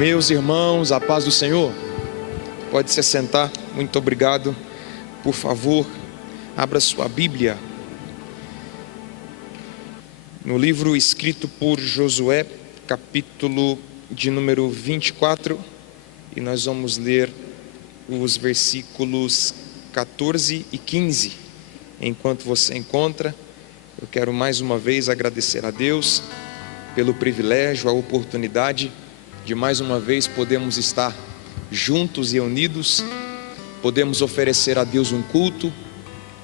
Meus irmãos, a paz do Senhor. Pode se assentar, muito obrigado. Por favor, abra sua Bíblia no livro escrito por Josué, capítulo de número 24, e nós vamos ler os versículos 14 e 15. Enquanto você encontra, eu quero mais uma vez agradecer a Deus pelo privilégio, a oportunidade de mais uma vez podemos estar juntos e unidos, podemos oferecer a Deus um culto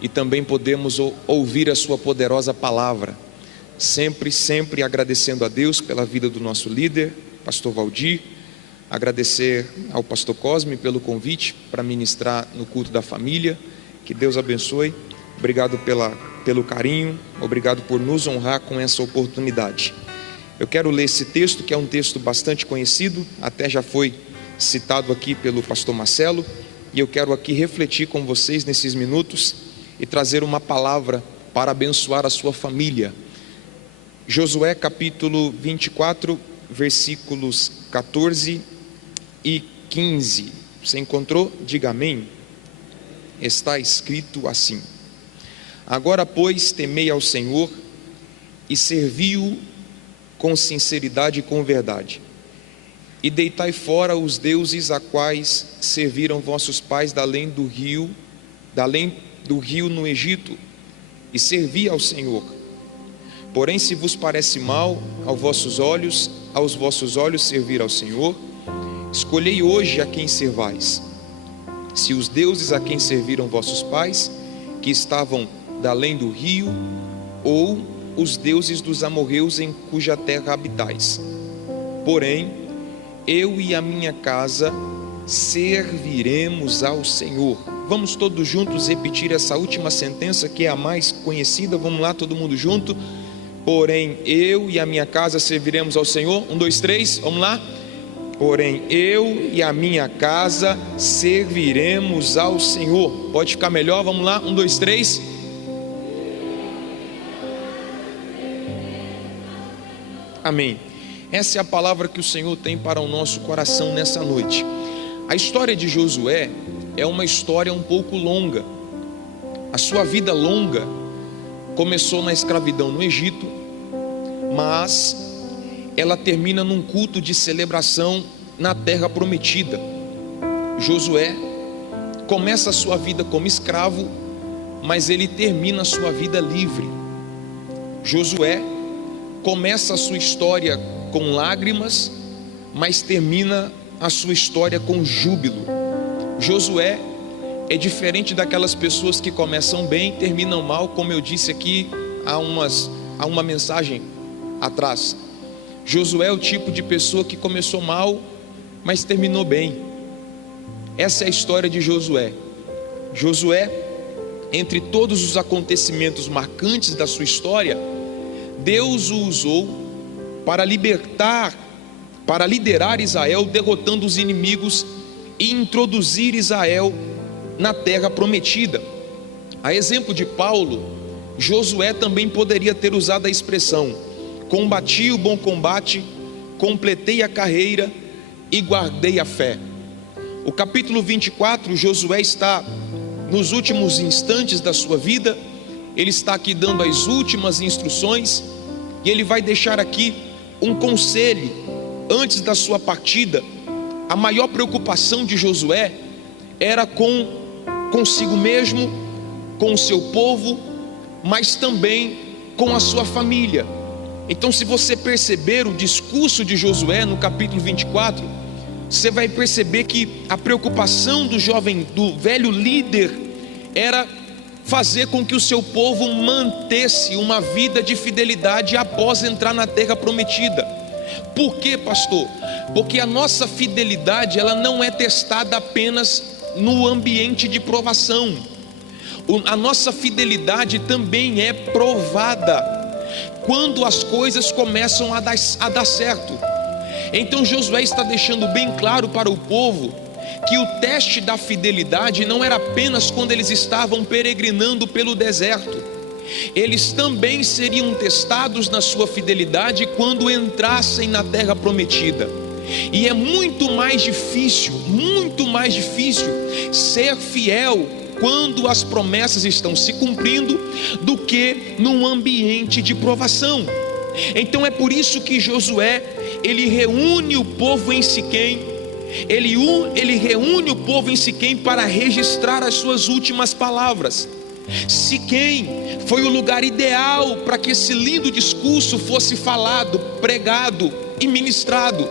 e também podemos ouvir a sua poderosa palavra, sempre agradecendo a Deus pela vida do nosso líder, pastor Valdir, agradecer ao pastor Cosme pelo convite para ministrar no culto da família. Que Deus abençoe, obrigado pelo carinho, obrigado por nos honrar com essa oportunidade. Eu quero ler esse texto, que é um texto bastante conhecido, até já foi citado aqui pelo pastor Marcelo, e eu quero aqui refletir com vocês nesses minutos e trazer uma palavra para abençoar a sua família. Josué capítulo 24, versículos 14 e 15. Você encontrou? Diga amém. Está escrito assim: agora, pois, temei ao Senhor e servi-o com sinceridade e com verdade, e deitai fora os deuses a quais serviram vossos pais da além do rio no Egito, e servi ao Senhor. Porém, se vos parece mal aos vossos olhos servir ao Senhor, escolhei hoje a quem servais: se os deuses a quem serviram vossos pais, que estavam da além do rio, ou os deuses dos amorreus em cuja terra habitais. Porém, eu e a minha casa serviremos ao Senhor. Vamos todos juntos repetir essa última sentença, que é a mais conhecida. Vamos lá, todo mundo junto. Porém, eu e a minha casa serviremos ao Senhor. 1, 2, 3, vamos lá. Porém, eu e a minha casa serviremos ao Senhor. Pode ficar melhor, vamos lá. 1, 2, 3. Amém. Essa é a palavra que o Senhor tem para o nosso coração nessa noite. A história de Josué é uma história um pouco longa. A sua vida longa começou na escravidão no Egito, mas ela termina num culto de celebração na terra prometida. Josué começa a sua vida como escravo, mas ele termina a sua vida livre. Josué começa a sua história com lágrimas, mas termina a sua história com júbilo. Josué é diferente daquelas pessoas que começam bem e terminam mal, como eu disse aqui há uma mensagem atrás. Josué é o tipo de pessoa que começou mal, mas terminou bem. Essa é a história de Josué. Josué, entre todos os acontecimentos marcantes da sua história, Deus o usou para liderar Israel, derrotando os inimigos e introduzir Israel na terra prometida. A exemplo de Paulo, Josué também poderia ter usado a expressão: combati o bom combate, completei a carreira e guardei a fé. O capítulo 24, Josué está nos últimos instantes da sua vida. Ele está aqui dando as últimas instruções, e ele vai deixar aqui um conselho antes da sua partida. A maior preocupação de Josué era consigo mesmo, com o seu povo, mas também com a sua família. Então, se você perceber o discurso de Josué no capítulo 24, você vai perceber que a preocupação do velho líder era fazer com que o seu povo mantesse uma vida de fidelidade após entrar na terra prometida. Por quê, pastor? Porque a nossa fidelidade, ela não é testada apenas no ambiente de provação. A nossa fidelidade também é provada quando as coisas começam a dar certo. Então Josué está deixando bem claro para o povo que o teste da fidelidade não era apenas quando eles estavam peregrinando pelo deserto. Eles também seriam testados na sua fidelidade quando entrassem na terra prometida. E é muito mais difícil ser fiel quando as promessas estão se cumprindo do que num ambiente de provação. Então é por isso que Josué, ele reúne o povo em Siquém, ele reúne o povo em Siquém para registrar as suas últimas palavras. Siquém foi o lugar ideal para que esse lindo discurso fosse falado, pregado e ministrado.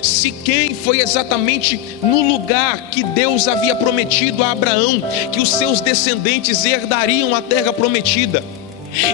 Siquém foi exatamente no lugar que Deus havia prometido a Abraão, que os seus descendentes herdariam a terra prometida.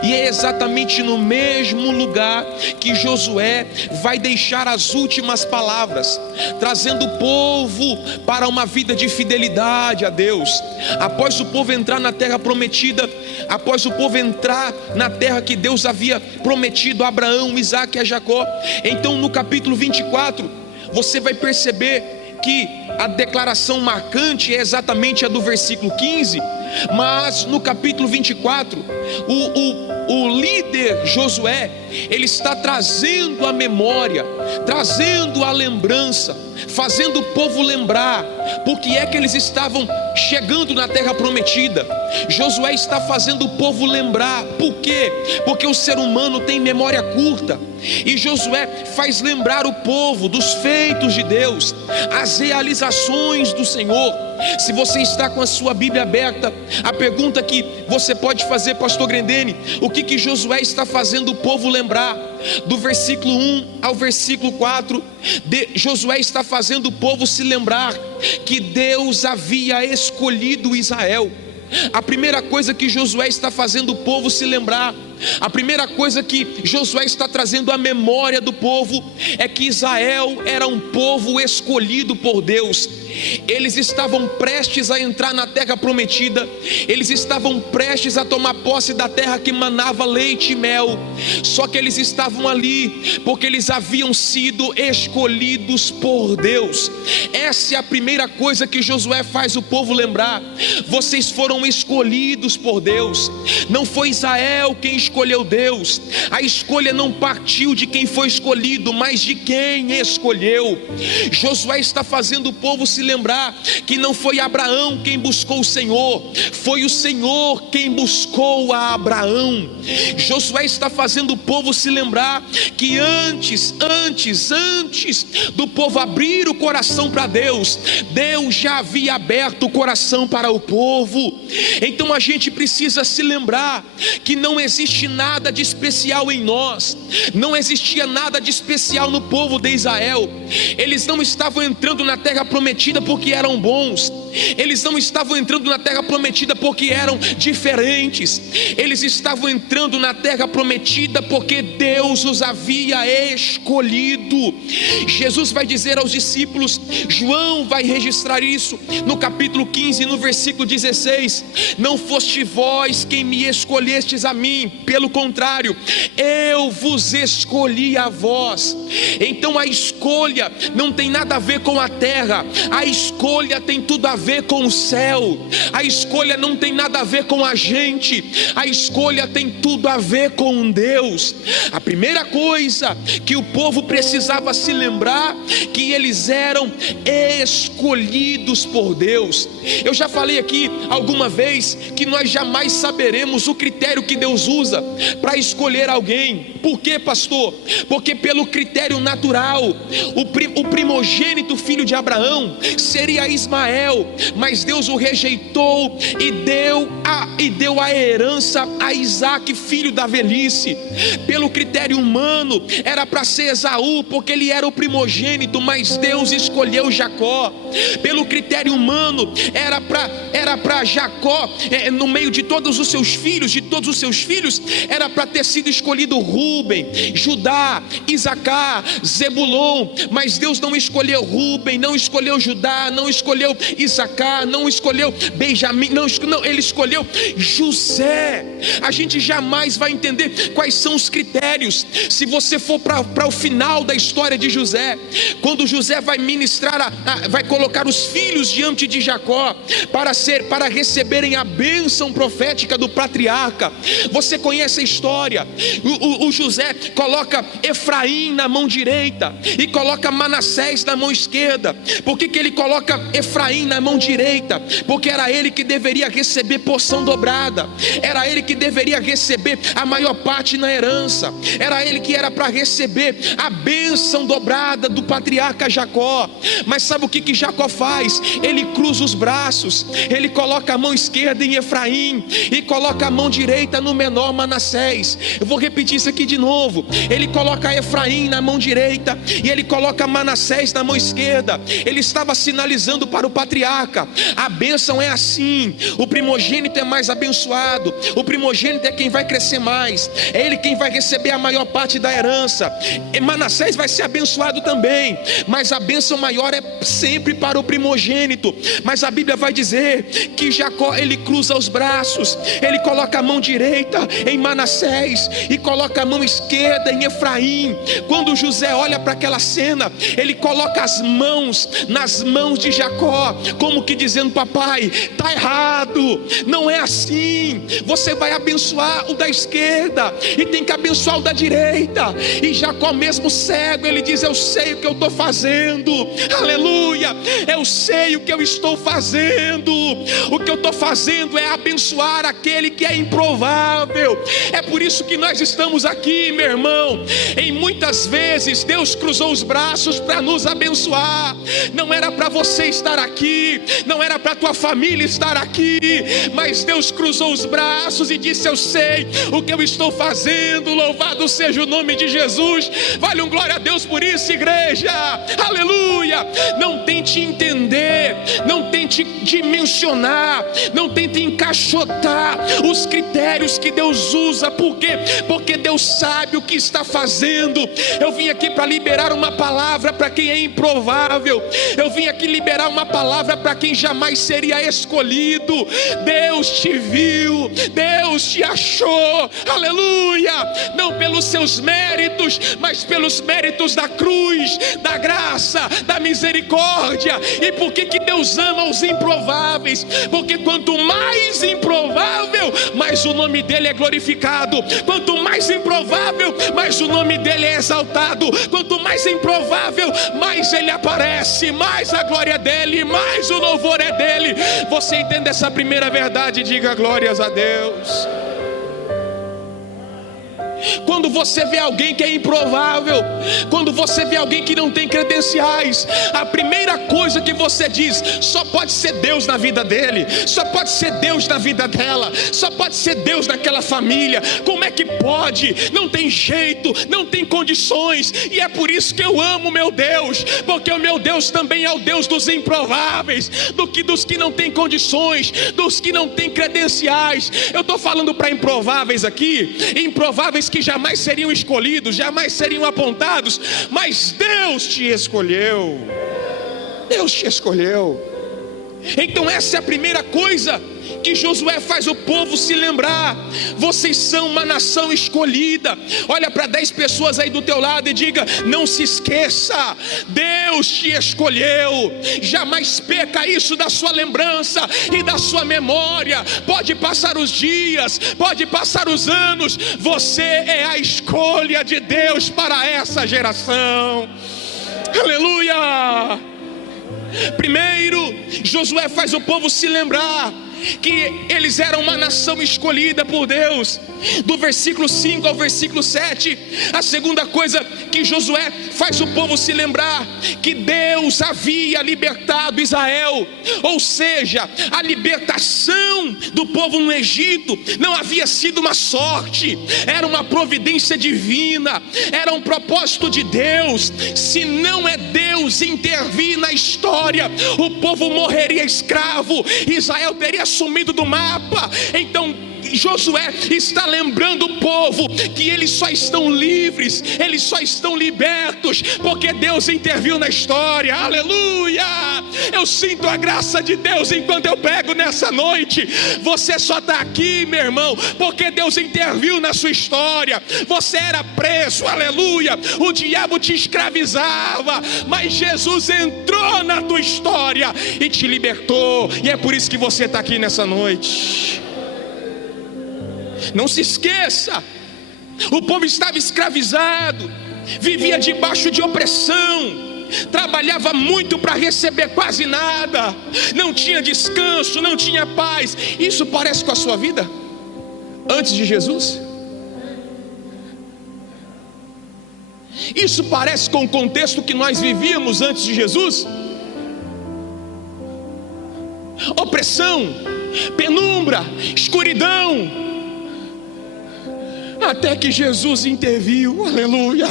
E é exatamente no mesmo lugar que Josué vai deixar as últimas palavras, trazendo o povo para uma vida de fidelidade a Deus. Após o povo entrar na terra prometida, após o povo entrar na terra que Deus havia prometido a Abraão, Isaque e a Jacó, então no capítulo 24, você vai perceber que a declaração marcante é exatamente a do versículo 15, mas no capítulo 24, o líder Josué, ele está trazendo a memória, trazendo a lembrança, fazendo o povo lembrar porque é que eles estavam chegando na terra prometida. Josué está fazendo o povo lembrar. Por quê? Porque o ser humano tem memória curta, e Josué faz lembrar o povo dos feitos de Deus, as realizações do Senhor. Se você está com a sua Bíblia aberta, a pergunta que você pode fazer, pastor Grendene: o que Josué está fazendo o povo lembrar? Do versículo 1 ao versículo 4, Josué está fazendo o povo se lembrar que Deus havia escolhido Israel. A primeira coisa que Josué está fazendo o povo se lembrar, a primeira coisa que Josué está trazendo à memória do povo, é que Israel era um povo escolhido por Deus. Eles estavam prestes a entrar na terra prometida, eles estavam prestes a tomar posse da terra que manava leite e mel. Só que eles estavam ali porque eles haviam sido escolhidos por Deus. Essa é a primeira coisa que Josué faz o povo lembrar: vocês foram escolhidos por Deus. Não foi Israel quem escolheu Deus, a escolha não partiu de quem foi escolhido, mas de quem escolheu. Josué está fazendo o povo se lembrar que não foi Abraão quem buscou o Senhor, foi o Senhor quem buscou a Abraão. Josué está fazendo o povo se lembrar que antes do povo abrir o coração para Deus, Deus já havia aberto o coração para o povo. Então a gente precisa se lembrar que não existe nada de especial em nós, não existia nada de especial no povo de Israel. Eles não estavam entrando na terra prometida porque eram bons, eles não estavam entrando na terra prometida porque eram diferentes, eles estavam entrando na terra prometida porque Deus os havia escolhido. Jesus vai dizer aos discípulos, João vai registrar isso no capítulo 15, no versículo 16: não foste vós quem me escolhestes a mim, pelo contrário, eu vos escolhi a vós. Então a escolha não tem nada a ver com a terra, a escolha tem tudo a ver com o céu. A escolha não tem nada a ver com a gente, a escolha tem tudo a ver com Deus. A primeira coisa que o povo precisava se lembrar, que eles eram escolhidos por Deus. Eu já falei aqui alguma vez que nós jamais saberemos o critério que Deus usa para escolher alguém. Por quê, pastor? Porque pelo critério natural, o primogênito filho de Abraão seria Ismael, mas Deus o rejeitou e deu a herança a Isaque, filho da velhice. Pelo critério humano, era para ser Esaú, porque ele era o primogênito, mas Deus escolheu Jacó. Pelo critério humano, era para Jacó, no meio de todos os seus filhos, era para ter sido escolhido Rúben, Judá, Isacar, Zebulon, mas Deus não escolheu Rúben, não escolheu Judá, não escolheu Isacar, Issacar, não escolheu Benjamim, não, ele escolheu José. A gente jamais vai entender quais são os critérios se você for para o final da história de José, quando José vai ministrar, vai colocar os filhos diante de Jacó para receberem a bênção profética do patriarca. Você conhece a história. O José coloca Efraim na mão direita e coloca Manassés na mão esquerda. Por que ele coloca Efraim na mão direita? Porque era ele que deveria receber porção dobrada, era ele que deveria receber a maior parte na herança, era ele que era para receber a bênção dobrada do patriarca Jacó. Mas sabe o que Jacó faz? Ele cruza os braços, ele coloca a mão esquerda em Efraim e coloca a mão direita no menor Manassés. Eu vou repetir isso aqui de novo. Ele coloca Efraim na mão direita e ele coloca Manassés na mão esquerda. Ele estava sinalizando para o patriarca: a bênção é assim, o primogênito é mais abençoado, o primogênito é quem vai crescer mais, é ele quem vai receber a maior parte da herança. E Manassés vai ser abençoado também, mas a bênção maior é sempre para o primogênito. Mas a Bíblia vai dizer que Jacó, ele cruza os braços, ele coloca a mão direita em Manassés e coloca a mão esquerda em Efraim. Quando José olha para aquela cena, ele coloca as mãos nas mãos de Jacó, como que dizendo: papai, está errado, não é assim, você vai abençoar o da esquerda e tem que abençoar o da direita. E Jacó, mesmo cego, ele diz: eu sei o que eu estou fazendo, aleluia, eu sei o que eu estou fazendo, o que eu estou fazendo é abençoar aquele que é improvável. É por isso que nós estamos aqui, meu irmão. Em muitas vezes Deus cruzou os braços para nos abençoar. Não era para você estar aqui, não era para tua família estar aqui, mas Deus cruzou os braços e disse: eu sei o que eu estou fazendo. Louvado seja o nome de Jesus. Vale um glória a Deus por isso, igreja, aleluia. Não tente entender, não tente dimensionar, não tente encaixotar os critérios que Deus usa. Por quê? Porque Deus sabe o que está fazendo. Eu vim aqui para liberar uma palavra para quem é improvável. Eu vim aqui liberar uma palavra para quem jamais seria escolhido. Deus te viu, Deus te achou, aleluia. Não pelos seus méritos, mas pelos méritos da cruz, da graça, da misericórdia. E por que Deus ama os improváveis? Porque quanto mais improvável, mais o nome dele é glorificado. Quanto mais improvável, mais o nome dele é exaltado. Quanto mais improvável, mais ele aparece, mais a glória é dele, mais o louvor é dele. Você entende essa primeira verdade? Diga glórias a Deus. Quando você vê alguém que é improvável, quando você vê alguém que não tem credenciais, a primeira coisa que você diz: só pode ser Deus na vida dele, só pode ser Deus na vida dela, só pode ser Deus naquela família. Como é que pode? Não tem jeito, não tem condições. E é por isso que eu amo meu Deus, porque o meu Deus também é o Deus dos improváveis, dos que não têm condições, dos que não têm credenciais. Eu estou falando para improváveis aqui, improváveis que jamais seriam escolhidos, jamais seriam apontados, mas Deus te escolheu. Deus te escolheu. Então essa é a primeira coisa que Josué faz o povo se lembrar: vocês são uma nação escolhida. Olha para 10 pessoas aí do teu lado e diga: não se esqueça, Deus te escolheu. Jamais perca isso da sua lembrança e da sua memória. Pode passar os dias, pode passar os anos, você é a escolha de Deus para essa geração. Aleluia. Primeiro, Josué faz o povo se lembrar que eles eram uma nação escolhida por Deus. Do versículo 5 ao versículo 7, a segunda coisa que Josué faz o povo se lembrar: que Deus havia libertado Israel. Ou seja, a libertação do povo no Egito não havia sido uma sorte, era uma providência divina, era um propósito de Deus. Se não é Deus intervir na história, o povo morreria escravo, Israel teria sumido do mapa. Então Josué está lembrando o povo que eles só estão livres, eles só estão libertos porque Deus interviu na história. Aleluia! Eu sinto a graça de Deus enquanto eu prego nessa noite. Você só está aqui, meu irmão, porque Deus interviu na sua história. Você era preso, aleluia, o diabo te escravizava, mas Jesus entrou na tua história e te libertou, e é por isso que você está aqui nessa noite. Não se esqueça, o povo estava escravizado, vivia debaixo de opressão, trabalhava muito para receber quase nada, não tinha descanso, não tinha paz. Isso parece com a sua vida antes de Jesus? Isso parece com o contexto que nós vivíamos antes de Jesus? Opressão, penumbra, escuridão, até que Jesus interviu. Aleluia!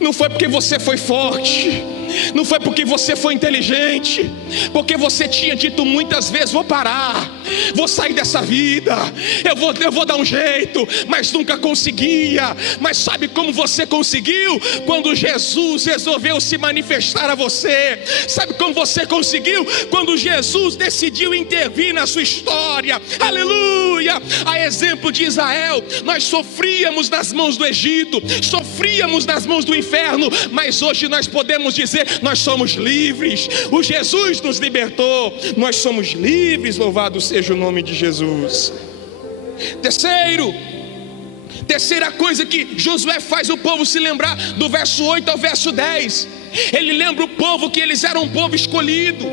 Não foi porque você foi forte, não foi porque você foi inteligente, porque você tinha dito muitas vezes: vou parar, vou sair dessa vida, eu vou dar um jeito, mas nunca conseguia. Mas sabe como você conseguiu? Quando Jesus resolveu se manifestar a você. Sabe como você conseguiu? Quando Jesus decidiu intervir na sua história. Aleluia! A exemplo de Israel, nós sofríamos nas mãos do Egito, sofríamos nas mãos do inferno, mas hoje nós podemos dizer: nós somos livres. O Jesus nos libertou, nós somos livres. Louvado seja o nome de Jesus. Terceira coisa que Josué faz o povo se lembrar, do verso 8 ao verso 10, ele lembra o povo que eles eram um povo escolhido.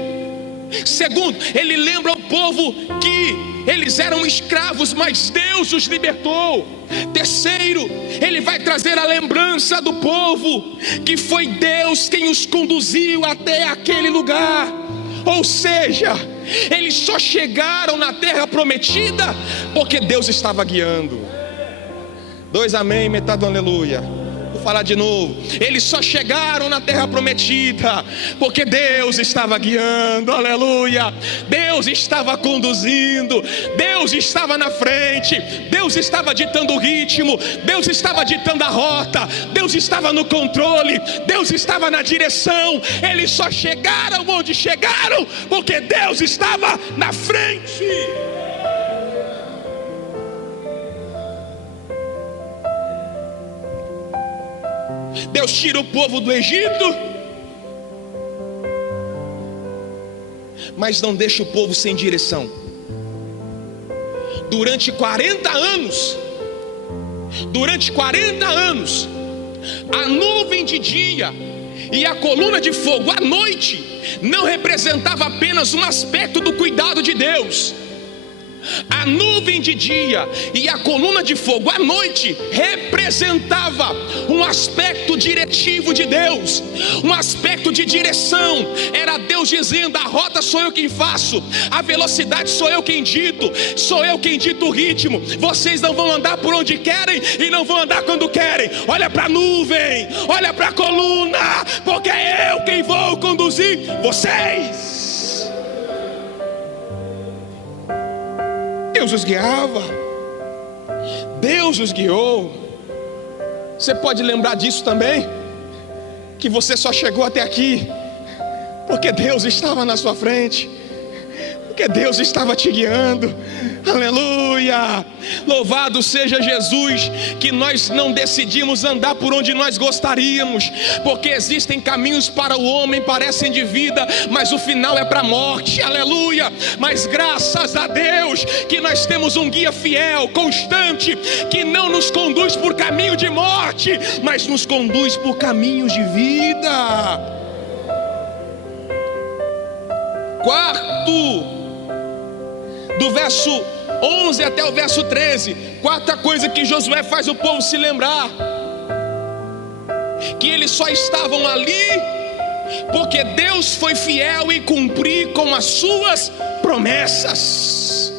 Segundo, ele lembra o povo que eles eram escravos, mas Deus os libertou. Terceiro, ele vai trazer a lembrança do povo que foi Deus quem os conduziu até aquele lugar. Ou seja, eles só chegaram na terra prometida porque Deus estava guiando. 2 amém, metade do aleluia. Vou falar de novo. Eles só chegaram na terra prometida porque Deus estava guiando. Aleluia! Deus estava conduzindo, Deus estava na frente, Deus estava ditando o ritmo, Deus estava ditando a rota, Deus estava no controle, Deus estava na direção. Eles só chegaram onde chegaram porque Deus estava na frente. Deus tira o povo do Egito, mas não deixa o povo sem direção. Durante 40 anos, a nuvem de dia e a coluna de fogo à noite não representava apenas um aspecto do cuidado de Deus. A nuvem de dia e a coluna de fogo à noite representava um aspecto diretivo de Deus, um aspecto de direção. Era Deus dizendo: a rota sou eu quem faço, a velocidade sou eu quem dito, sou eu quem dito o ritmo. Vocês não vão andar por onde querem e não vão andar quando querem. Olha para a nuvem, olha para a coluna, porque é eu quem vou conduzir vocês. Deus os guiava, Deus os guiou. Você pode lembrar disso também, que você só chegou até aqui porque Deus estava na sua frente, porque Deus estava te guiando. Aleluia! Louvado seja Jesus, que nós não decidimos andar por onde nós gostaríamos, porque existem caminhos para o homem, parecem de vida, mas o final é para a morte. Aleluia! Mas graças a Deus que nós temos um guia fiel, constante, que não nos conduz por caminho de morte, mas nos conduz por caminhos de vida. Quarto, do verso 11 até o verso 13, quarta coisa que Josué faz o povo se lembrar: que eles só estavam ali porque Deus foi fiel em cumprir com as suas promessas.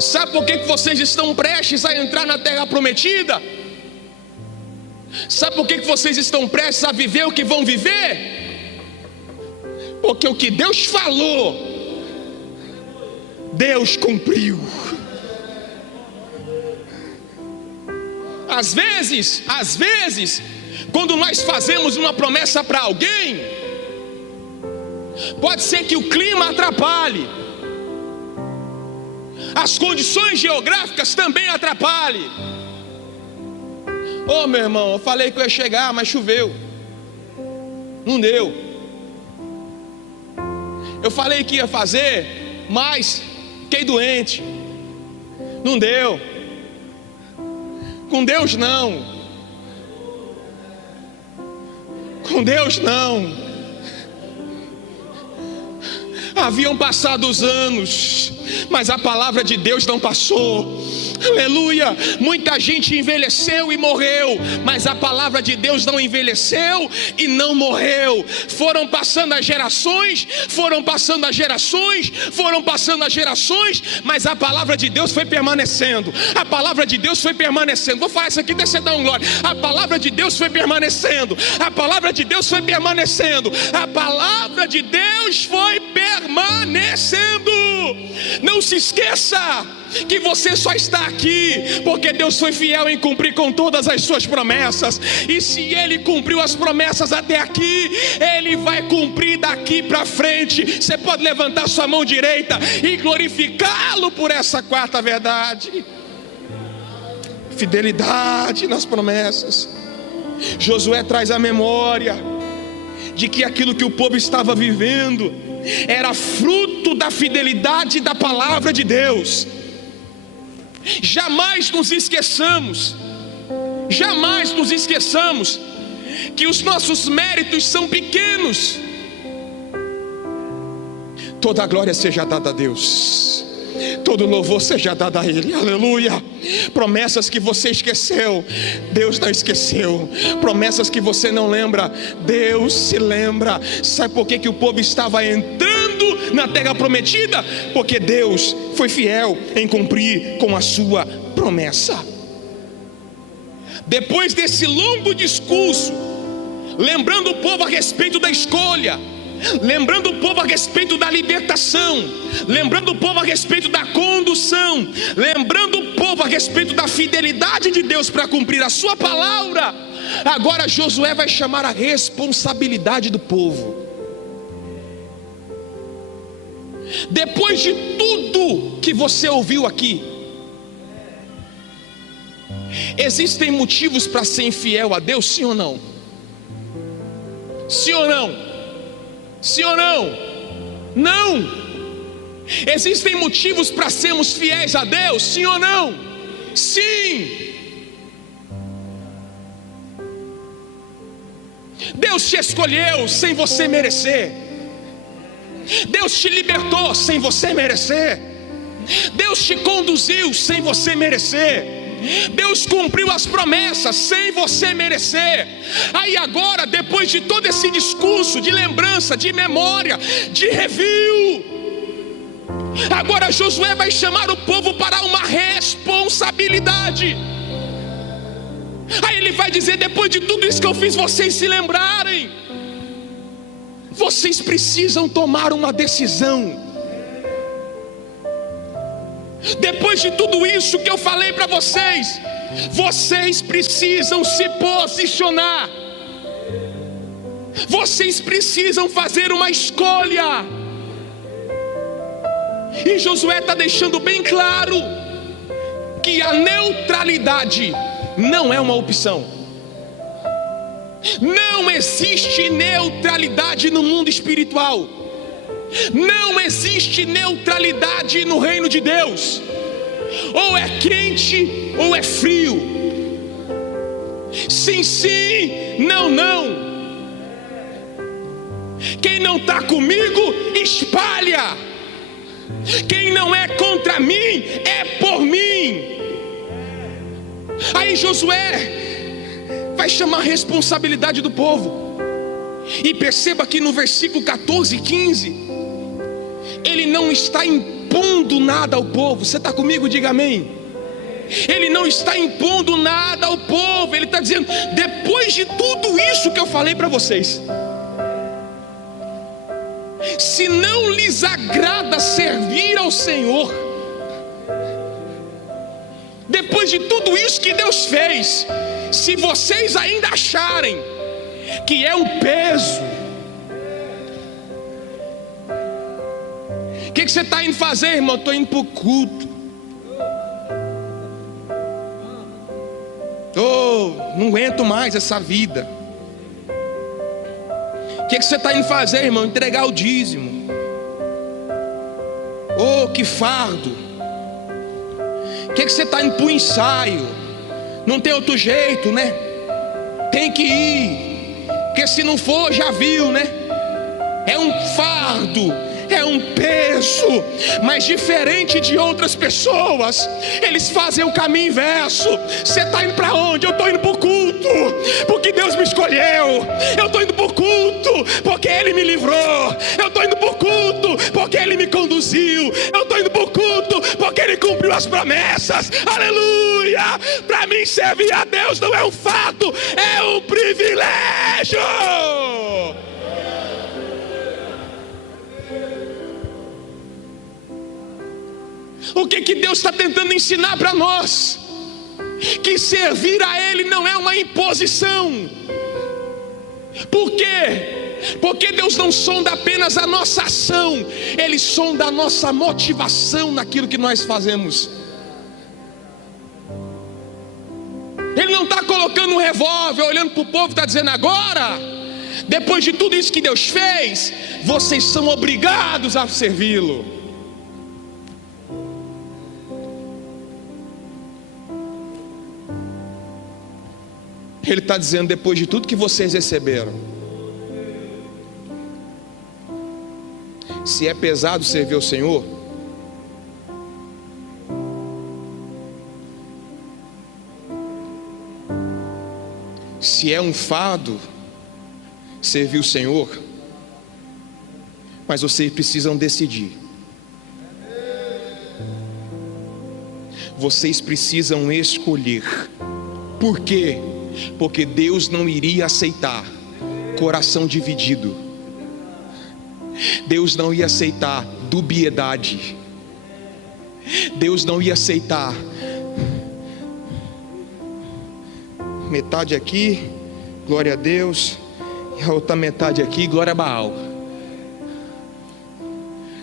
Sabe por que vocês estão prestes a entrar na terra prometida? Sabe por que vocês estão prestes a viver o que vão viver? Porque o que Deus falou, Deus cumpriu. Às vezes, quando nós fazemos uma promessa para alguém, pode ser que o clima atrapalhe, as condições geográficas também atrapalhem. Ô meu irmão, eu falei que eu ia chegar, mas choveu, não deu. Eu falei que ia fazer, mas fiquei doente, não deu. Com Deus não. Com Deus não. Haviam passado os anos, mas a palavra de Deus não passou. Aleluia. Muita gente envelheceu e morreu, mas a palavra de Deus não envelheceu e não morreu. Foram passando as gerações, mas a palavra de Deus foi permanecendo. A palavra de Deus foi permanecendo. Vou falar isso aqui, deixa eu dar um glória. A palavra de Deus foi permanecendo. A palavra de Deus foi permanecendo. A palavra de Deus foi permanecendo. Não se esqueça que você só está aqui porque Deus foi fiel em cumprir com todas as suas promessas. E se Ele cumpriu as promessas até aqui, Ele vai cumprir daqui para frente. Você pode levantar sua mão direita e glorificá-lo por essa quarta verdade. Fidelidade nas promessas. Josué traz a memória de que aquilo que o povo estava vivendo era fruto da fidelidade da palavra de Deus. Jamais nos esqueçamos que os nossos méritos são pequenos. Toda a glória seja dada a Deus, todo louvor seja dado a Ele, aleluia. Promessas que você esqueceu, Deus não esqueceu. Promessas que você não lembra, Deus se lembra. Sabe por que o povo estava entrando na terra prometida? Porque Deus foi fiel em cumprir com a sua promessa. Depois desse longo discurso, lembrando o povo a respeito da escolha, lembrando o povo a respeito da libertação, lembrando o povo a respeito da condução, lembrando o povo a respeito da fidelidade de Deus para cumprir a sua palavra, agora Josué vai chamar a responsabilidade do povo. Depois de tudo que você ouviu aqui, existem motivos para ser infiel a Deus, sim ou não? Sim ou não? Sim ou não? Não! Existem motivos para sermos fiéis a Deus, sim ou não? Sim! Deus te escolheu sem você merecer. Deus te libertou sem você merecer. Deus te conduziu sem você merecer. Deus cumpriu as promessas sem você merecer. Aí agora, depois de todo esse discurso de lembrança, de memória, de review, agora Josué vai chamar o povo para uma responsabilidade. Aí ele vai dizer: depois de tudo isso que eu fiz vocês se lembrarem, vocês precisam tomar uma decisão. Depois de tudo isso que eu falei para vocês, vocês precisam se posicionar. Vocês precisam fazer uma escolha. E Josué está deixando bem claro que a neutralidade não é uma opção. Não existe neutralidade no mundo espiritual. Não existe neutralidade no reino de Deus. Ou é quente ou é frio. Sim, sim, não, não. Quem não está comigo, espalha. Quem não é contra mim, é por mim. Aí Josué vai chamar a responsabilidade do povo. E perceba que no versículo 14 e 15, ele não está impondo nada ao povo. Você está comigo? Diga amém. Ele não está impondo nada ao povo. Ele está dizendo: depois de tudo isso que eu falei para vocês, se não lhes agrada servir ao Senhor, depois de tudo isso que Deus fez, se vocês ainda acharem que é um peso, o que você está indo fazer, irmão? Estou indo para o culto. Não aguento mais essa vida. O que você está indo fazer, irmão? Entregar o dízimo. Que fardo. O que você está indo para o ensaio? Não tem outro jeito, né? Tem que ir, porque se não for, já viu, né? É um fardo, é um peso. Mas diferente de outras pessoas, eles fazem o caminho inverso. Você está indo para onde? Eu estou indo para o culto, porque Deus me escolheu. Eu estou indo para o culto, porque Ele me livrou. Eu estou indo para o culto, porque Ele me conduziu. Eu estou indo para o culto, porque Ele cumpriu as promessas. Aleluia! Para mim servir a Deus não é um fato, é um privilégio. O que Deus está tentando ensinar para nós? Que servir a Ele não é uma imposição. Por quê? Porque Deus não sonda apenas a nossa ação, Ele sonda a nossa motivação naquilo que nós fazemos. Ele não está colocando um revólver, olhando para o povo e está dizendo: agora, depois de tudo isso que Deus fez, vocês são obrigados a servi-lo. Ele está dizendo: depois de tudo que vocês receberam, se é pesado servir ao Senhor, se é um fardo servir o Senhor, mas vocês precisam decidir. Vocês precisam escolher. Por quê? Porque Deus não iria aceitar coração dividido. Deus não ia aceitar dubiedade. Deus não ia aceitar metade aqui, glória a Deus, e a outra metade aqui, glória a Baal.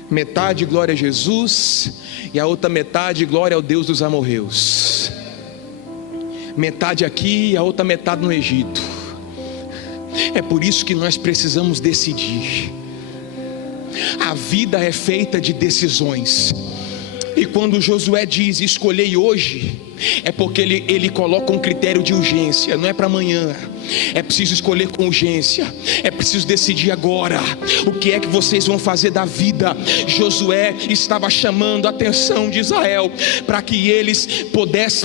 Metade glória a Jesus, e a outra metade glória ao Deus dos amorreus. Metade aqui e a outra metade no Egito. É por isso que nós precisamos decidir. A vida é feita de decisões. E quando Josué diz: escolhei hoje, é porque ele coloca um critério de urgência. Não é para amanhã, é preciso escolher com urgência. É preciso decidir agora o que é que vocês vão fazer da vida. Josué estava chamando a atenção de Israel para que eles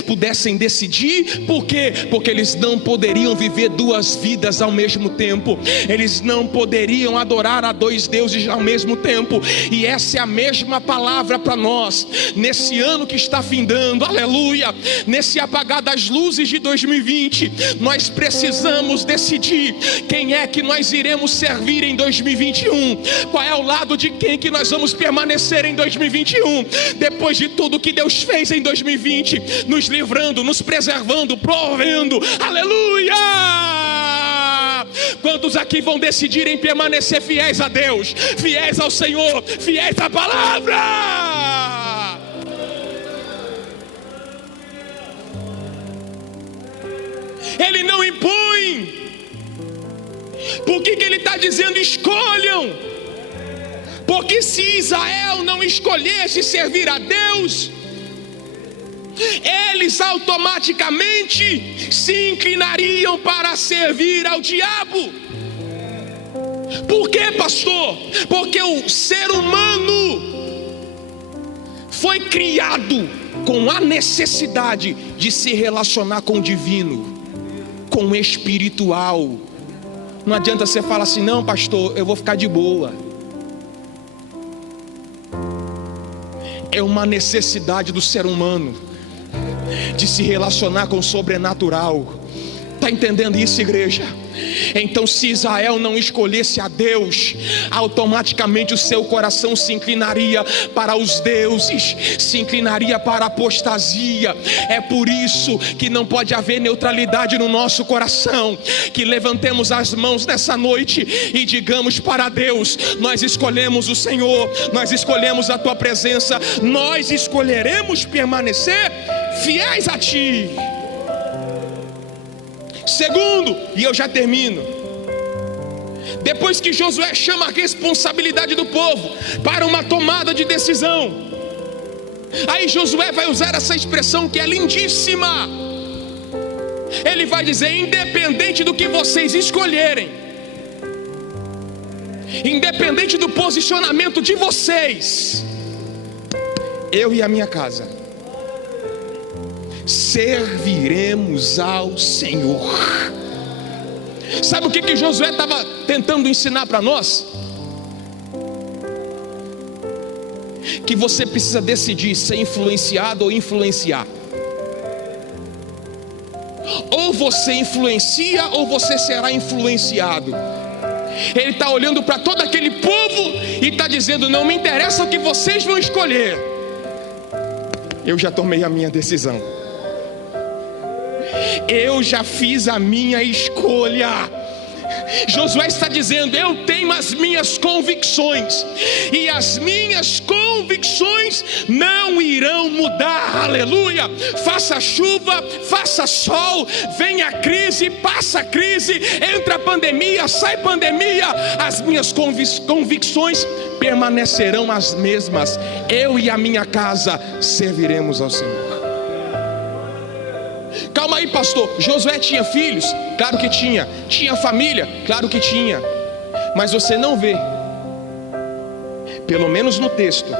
pudessem decidir. Por quê? Porque eles não poderiam viver duas vidas ao mesmo tempo. Eles não poderiam adorar a dois deuses ao mesmo tempo. E essa é a mesma palavra para nós nesse ano que está findando. Aleluia! Nesse apagar das luzes de 2020, nós precisamos decidir quem é que nós iremos servir em 2021. Qual é o lado de quem que nós vamos permanecer em 2021, depois de tudo que Deus fez em 2020, nos livrando, nos preservando, provendo. Aleluia! Quantos aqui vão decidir em permanecer fiéis a Deus, fiéis ao Senhor, fiéis à palavra? Ele não impõe. Por que ele está dizendo escolham? Porque se Israel não escolhesse servir a Deus, eles automaticamente se inclinariam para servir ao diabo. Por quê, pastor? Porque o ser humano foi criado com a necessidade de se relacionar com o divino, com o espiritual. Não adianta você falar assim: não, pastor, eu vou ficar de boa. É uma necessidade do ser humano de se relacionar com o sobrenatural. Está Está entendendo isso, igreja? Então, se Israel não escolhesse a Deus, automaticamente o seu coração se inclinaria para os deuses, se inclinaria para a apostasia. É por isso que não pode haver neutralidade no nosso coração. Que levantemos as mãos nessa noite e digamos para Deus: nós escolhemos o Senhor, nós escolhemos a tua presença, nós escolheremos permanecer fiéis a ti. Segundo, e eu já termino, depois que Josué chama a responsabilidade do povo para uma tomada de decisão, aí Josué vai usar essa expressão que é lindíssima. Ele vai dizer: independente do que vocês escolherem, independente do posicionamento de vocês, eu e a minha casa serviremos ao Senhor. Sabe o que Josué estava tentando ensinar para nós? Que você precisa decidir ser influenciado ou influenciar. Ou você influencia ou você será influenciado. Ele está olhando para todo aquele povo e está dizendo: não me interessa o que vocês vão escolher, eu já tomei a minha decisão, eu já fiz a minha escolha. Josué está dizendo: eu tenho as minhas convicções, e as minhas convicções não irão mudar. Aleluia. Faça chuva, faça sol, venha crise, passa crise, entra pandemia, sai pandemia, as minhas convicções permanecerão as mesmas. Eu e a minha casa serviremos ao Senhor. Calma aí, pastor. Josué tinha filhos? Claro que tinha. Tinha família? Claro que tinha. Mas você não vê, pelo menos no texto,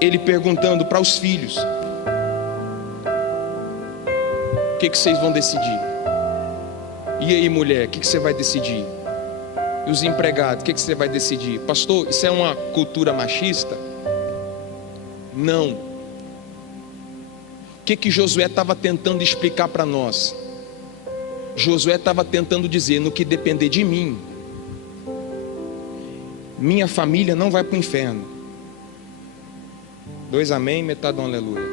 ele perguntando para os filhos: o que vocês vão decidir? E aí, mulher, o que você vai decidir? E os empregados, o que você vai decidir? Pastor, isso é uma cultura machista? Não. O que Josué estava tentando explicar para nós? Josué estava tentando dizer: no que depender de mim, minha família não vai para o inferno. 2 amém, metade um aleluia.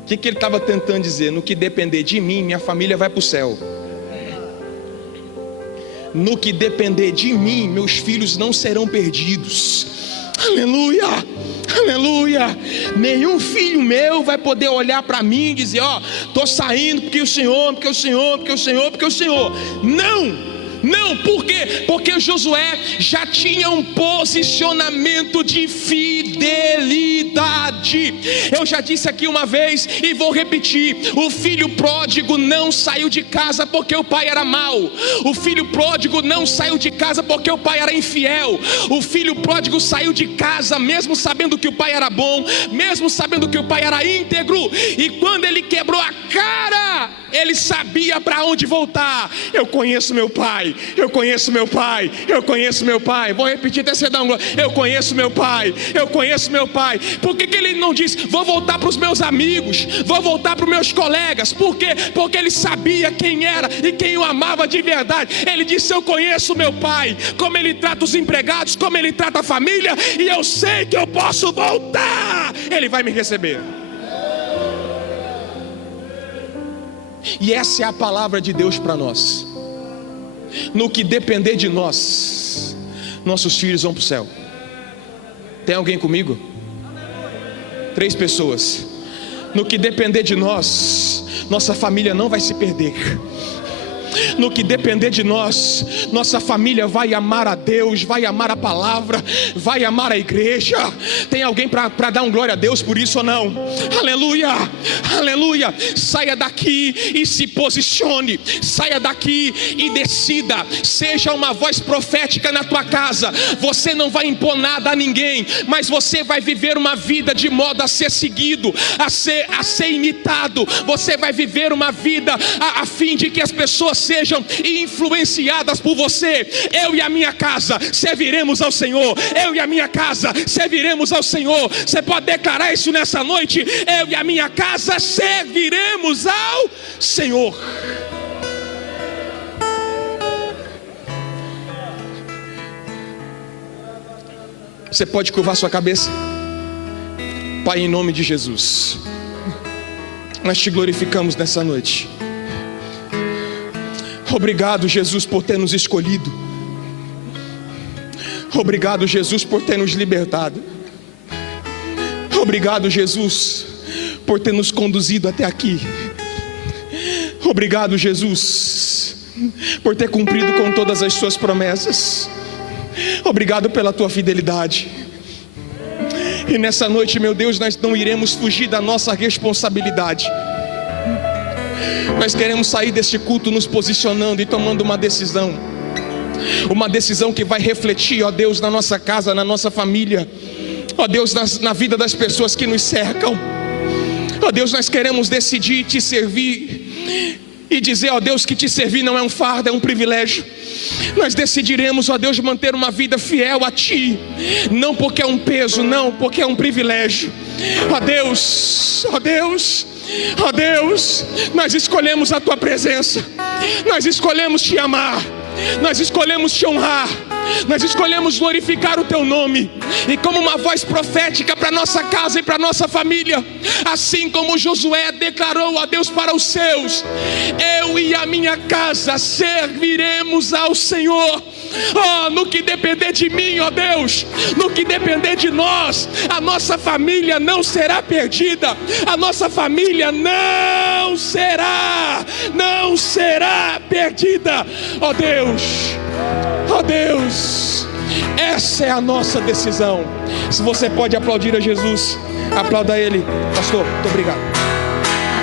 O que ele estava tentando dizer? No que depender de mim, minha família vai para o céu. No que depender de mim, meus filhos não serão perdidos. Aleluia, aleluia. Nenhum filho meu vai poder olhar para mim e dizer: ó, estou saindo porque o Senhor, porque o Senhor, porque o Senhor, porque o Senhor. Não. Não, por quê? Porque Josué já tinha um posicionamento de fidelidade. Eu já disse aqui uma vez e vou repetir: o filho pródigo não saiu de casa porque o pai era mau. O filho pródigo não saiu de casa porque o pai era infiel. O filho pródigo saiu de casa mesmo sabendo que o pai era bom, mesmo sabendo que o pai era íntegro. E quando ele quebrou a cara, ele sabia para onde voltar. Eu conheço meu pai, eu conheço meu pai, eu conheço meu pai. Vou repetir até você dar um glória. Eu conheço meu pai, eu conheço meu pai. Por que ele não disse: vou voltar para os meus amigos, vou voltar para os meus colegas? Por quê? Porque ele sabia quem era e quem o amava de verdade. Ele disse: eu conheço meu pai, como ele trata os empregados, como ele trata a família, e eu sei que eu posso voltar, ele vai me receber. E essa é a palavra de Deus para nós. No que depender de nós, nossos filhos vão para o céu. Tem alguém comigo? 3 pessoas. No que depender de nós, nossa família não vai se perder. No que depender de nós, nossa família vai amar a Deus, vai amar a palavra, vai amar a igreja. Tem alguém para dar um glória a Deus por isso ou não? Aleluia, aleluia. Saia daqui e se posicione. Saia daqui e decida. Seja uma voz profética na tua casa. Você não vai impor nada a ninguém, mas você vai viver uma vida de modo a ser seguido, a ser imitado. Você vai viver uma vida a fim de que as pessoas sejam sejam influenciadas por você. Eu e a minha casa serviremos ao Senhor. Eu e a minha casa serviremos ao Senhor. Você pode declarar isso nessa noite? Eu e a minha casa serviremos ao Senhor. Você pode curvar sua cabeça? Pai, em nome de Jesus, nós te glorificamos nessa noite. Obrigado, Jesus, por ter nos escolhido. Obrigado, Jesus, por ter nos libertado. Obrigado, Jesus, por ter nos conduzido até aqui. Obrigado, Jesus, por ter cumprido com todas as suas promessas. Obrigado pela tua fidelidade. E nessa noite, meu Deus, nós não iremos fugir da nossa responsabilidade. Nós queremos sair deste culto nos posicionando e tomando uma decisão. Uma decisão que vai refletir, ó Deus, na nossa casa, na nossa família. Ó Deus, na vida das pessoas que nos cercam. Ó Deus, nós queremos decidir te servir e dizer, ó Deus, que te servir não é um fardo, é um privilégio. Nós decidiremos, ó Deus, manter uma vida fiel a Ti, não porque é um peso, não, porque é um privilégio. Ó Deus, ó Deus, ó Deus, nós escolhemos a Tua presença, nós escolhemos Te amar, nós escolhemos Te honrar, nós escolhemos glorificar o Teu nome. E como uma voz profética para nossa casa e para nossa família, assim como Josué declarou a Deus para os seus: eu e a minha casa serviremos ao Senhor. Oh, no que depender de mim, ó Deus, no que depender de nós, a nossa família não será perdida. A nossa família não será perdida. Ó Deus, ó Deus, essa é a nossa decisão. Se você pode aplaudir a Jesus, aplauda Ele. Pastor, muito obrigado.